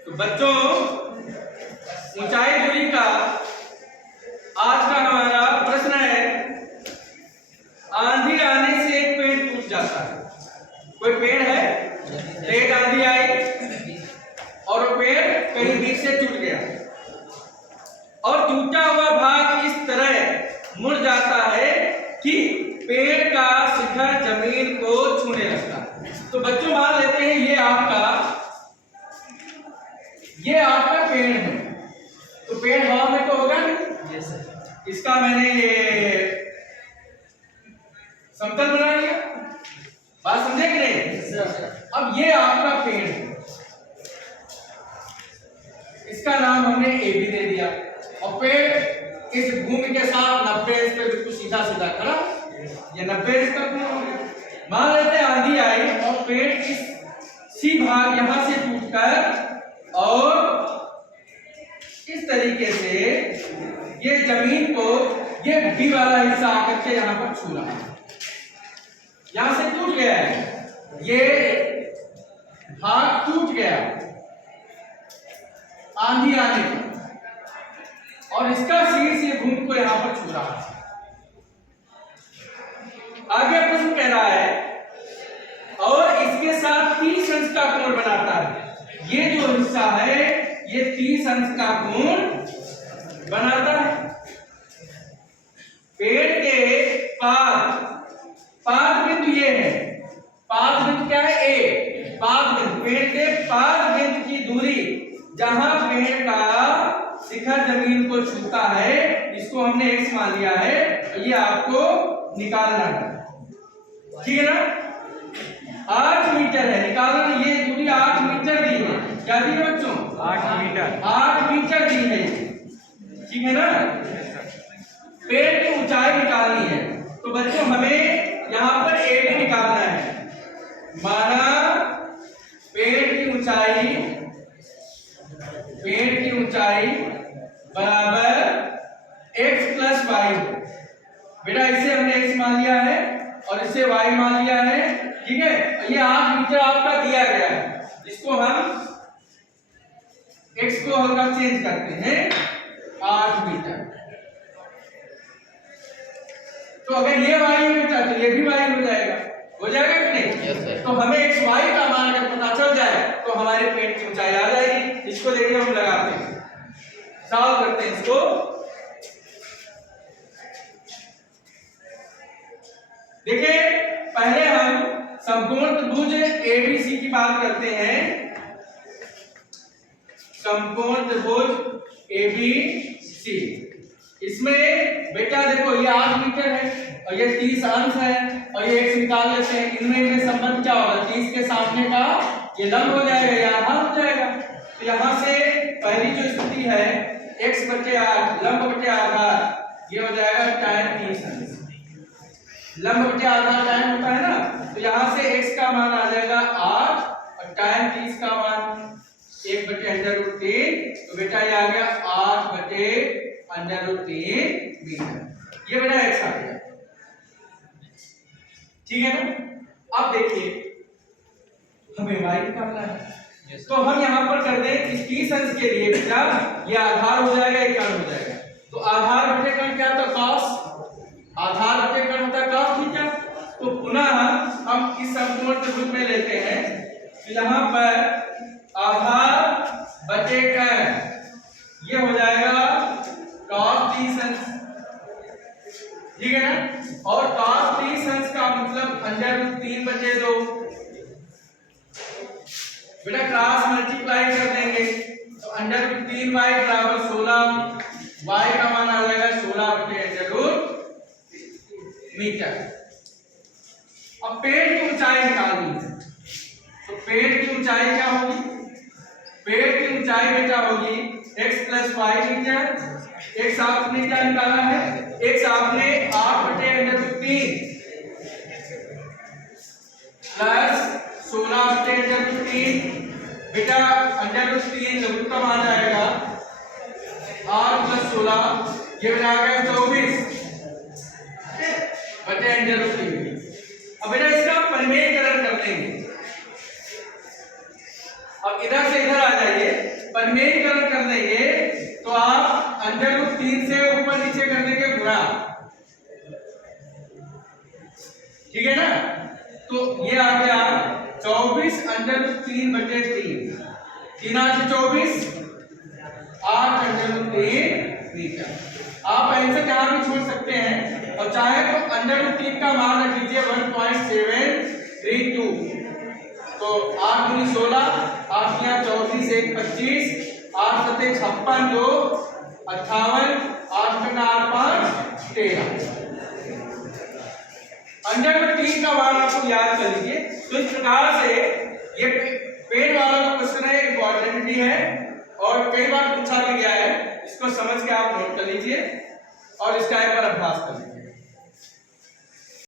तो बच्चों, ऊंचाई दूरी का आज का हमारा प्रश्न है, आंधी आने से एक पेड़ टूट जाता है। कोई पेड़ है, तेज आंधी आई और वो पेड़ कहीं बीच से टूट गया और टूटा हुआ भाग इस तरह मुड़ जाता है कि पेड़ का शिखर जमीन को छूने लगता है। तो बच्चों मान लेते हैं ये आपका पेड़ है, तो पेड़ हवा में तो होगा नहीं। Yes sir. इसका मैंने ये समतल बना लिया, बात समझे कि नहीं? अब ये आपका पेड़ है, इसका नाम हमने ए बी दे दिया और पेड़ इस भूमि के साथ 90 इंच पे बिल्कुल सीधा सीधा खड़ा, ये 90 इंच तक हो गया। मान लेते हैं आंधी आई और पेड़ इस सी भाग यहां से टूटकर और इस तरीके से ये जमीन को ये बी वाला हिस्सा आकर के यहां पर छू रहा है, यहां से टूट गया है, ये भाग टूट गया आंधी आने पर और इसका शीर्ष ये भूमि को यहां पर छू रहा है। आगे प्रश्न कह रहा है और इसके साथ 30 अंश का कोण बनाता है। ये जो हिस्सा है ये 30 अंश का कोण बनाता है। पेड़ के पाद बिंदु ये है, पाद बिंदु क्या है? ए। पाद बिंदु, पेड़ के पाद बिंदु की दूरी जहां पेड़ का शिखर जमीन को छूता है, इसको हमने x मान लिया है, ये आपको निकालना है, ठीक है ना? 8 मीटर है निकालना, ये दूरी 8 मीटर दी है। क्या दी है बच्चों? 8 मीटर दी है, ठीक है ना? पेड़ की ऊंचाई निकालनी है, तो बच्चों हमें यहाँ पर ए भी निकालना है। माना पेड़ की ऊंचाई बराबर x प्लस वाई। बेटा इसे हमने x मान लिया है और इसे y मान लिया है, ठीक है? ये 8 मीटर आपका दिया गया है, इसको हम x को हल्का चेंज करते हैं 8 मीटर। तो अगर ये y है बेटा तो ये भी y हो जाएगा कि नहीं? yes, तो हमें x y का मान अगर पता चल जाए तो हमारे पेड़ की ऊंचाई आ जाएगी। इसको देखिए हम लगाते हैं, सॉल्व करते हैं इसको। देखिए पहले हम समकोण त्रिभुज एबीसी की बात करते हैं। समकोण त्रिभुज एबीसी, इसमें बेटा देखो ये 8 मीटर है और ये 30 अंश है और ये x निकाल लेते हैं। इनमें संबंध क्या होगा? 30 के सामने का ये लंब हो जाएगा, ये आधार हो जाएगा। तो यहां से पहली जो स्थिति है x बटे 8 लंब बटे आधार, ये हो जाएगा tan 30 अंश। लंब बटे आधार tan होता है ना, तो यहां से x का मान आ जाएगा 8 और tan 30 का मान 1 बटे √3, तो बेटा ये आ गया 8 बटे √3 मीटर। ये बेटा x आ गया, ठीक है ना? अब देखिए हमें y निकालना है, तो हम यहां पर कर दें इस 30 अंश के लिए बेटा ये आधार हो जाएगा, ये कर्ण हो जाएगा। तो आधार बटे कर्ण क्या था? cos। आधार बटे कर्ण होता है cos थीटा। तो पुनः हम इस समकोण त्रिभुज में लेते हैं, तो यहां पर आधार बटे कर्ण ये हो जाएगा cos 30 अंश, ठीक है ना? और cos 30 अंश का मतलब √3 बटे 2। बेटा क्रॉस मल्टीप्लाई कर देंगे तो √3y बराबर 16, y का मान आ जाएगा 16 बटे √3 मीटर। अब पेड़ की ऊंचाई निकालनी है, तो पेड़ की ऊंचाई क्या होगी? पेड़ की ऊंचाई बेटा होगी x plus y metre. x आपने क्या निकाला है? x आपने 8 बटे √3 प्लस 16 बटे √3, बेटा √3 लघुत्तम आ जाएगा 8 प्लस 16, ये बन जाएगा 24 बटे √3। अब बेटा इसका परिमेयकरण कर देंगे। अब इधर से इधर आ जाइए, परिमेयकरण कर देंगे तो आप √3 से ऊपर नीचे कर देंगे गुणा, ठीक है ना। तो ये आ गया 24 √3 बटे 3, 3 से 24, 8 √3 मीटर। आप आंसर यहाँ भी छोड़ सकते हैं और चाहे तो √3 का मान रख लीजिए 1.732। तो 8 × 16, 8 × 34, 1 25, 8 × 7 56, 2 58, 8 × 8 5 13। √3 का मान आपको याद कर लीजिए। तो इस प्रकार से ये पेन वाला जो क्वेश्चन है इंपॉर्टेंट भी है और कई बार पूछा भी गया है। इसको समझ के आप नोट कर लीजिए और इसका एक बार अभ्यास कर लीजिए।